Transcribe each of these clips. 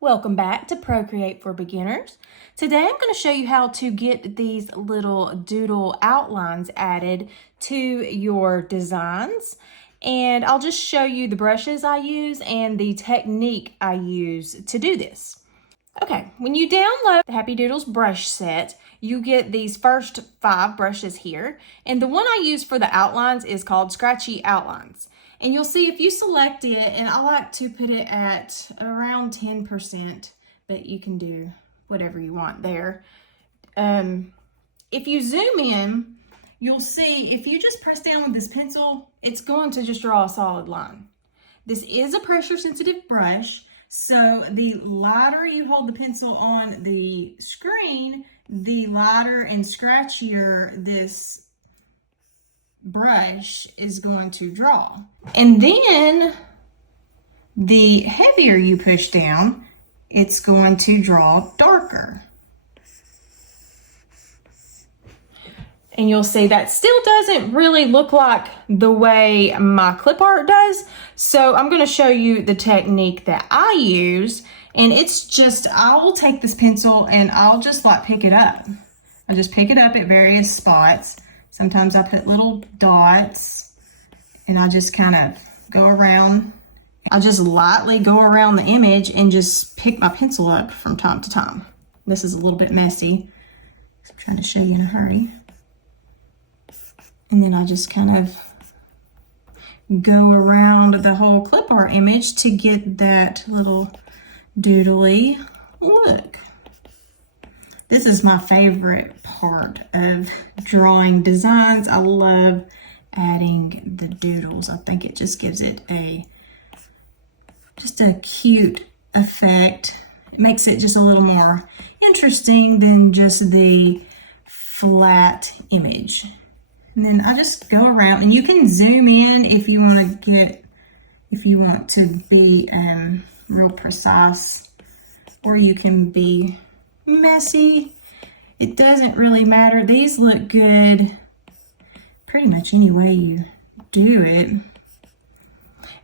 Welcome back to Procreate for Beginners. Today I'm going to show you how to get these little doodle outlines added to your designs. And I'll just show you the brushes I use and the technique I use to do this. Okay, when you download the Happy Doodles brush set, you get these first 5 brushes here. And the one I use for the outlines is called Sketchy Outlines. And you'll see if you select it, and I like to put it at around 10%, but you can do whatever you want there. If you zoom in, you'll see if you just press down with this pencil, it's going to just draw a solid line. This is a pressure sensitive brush, so the lighter you hold the pencil on the screen, the lighter and scratchier this brush is going to draw. And then the heavier you push down, it's going to draw darker. And you'll see that still doesn't really look like the way my clip art does. So I'm going to show you the technique that I use. And it's just, I will take this pencil and I'll just like pick it up. I just pick it up at various spots. Sometimes I put little dots and I just kind of go around. I just lightly go around the image and just pick my pencil up from time to time. This is a little bit messy. I'm trying to show you in a hurry. And then I just kind of go around the whole clip art image to get that little doodly look. This is my favorite part of drawing designs. I love adding the doodles. I think it just gives it just a cute effect. It makes it just a little more interesting than just the flat image. And then I just go around, and you can zoom in if you want to be real precise, or you can be messy. It doesn't really matter. These look good pretty much any way you do it.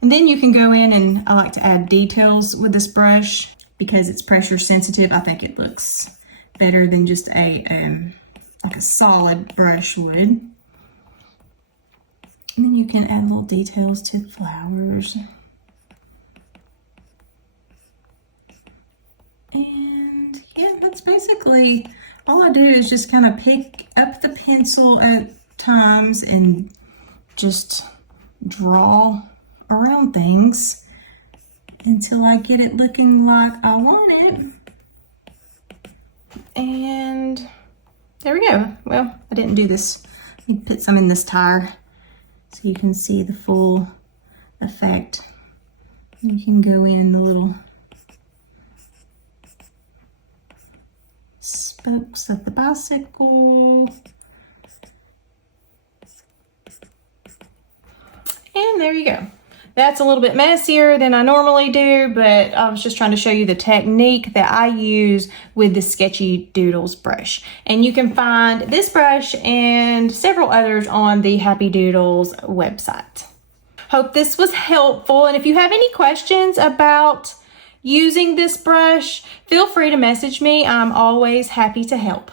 And then you can go in, and I like to add details with this brush because it's pressure sensitive. I think it looks better than just like a solid brush would. And then you can add little details to flowers. And yeah, that's basically all I do is just kind of pick up the pencil at times and just draw around things until I get it looking like I want it. And there we go. Well, I didn't do this. Let me put some in this tire so you can see the full effect. You can go in the little spokes of the bicycle. And there you go. That's a little bit messier than I normally do, but I was just trying to show you the technique that I use with the Sketchy Doodles brush. And you can find this brush and several others on the Happy Doodles website. Hope this was helpful. And if you have any questions about using this brush, feel free to message me. I'm always happy to help.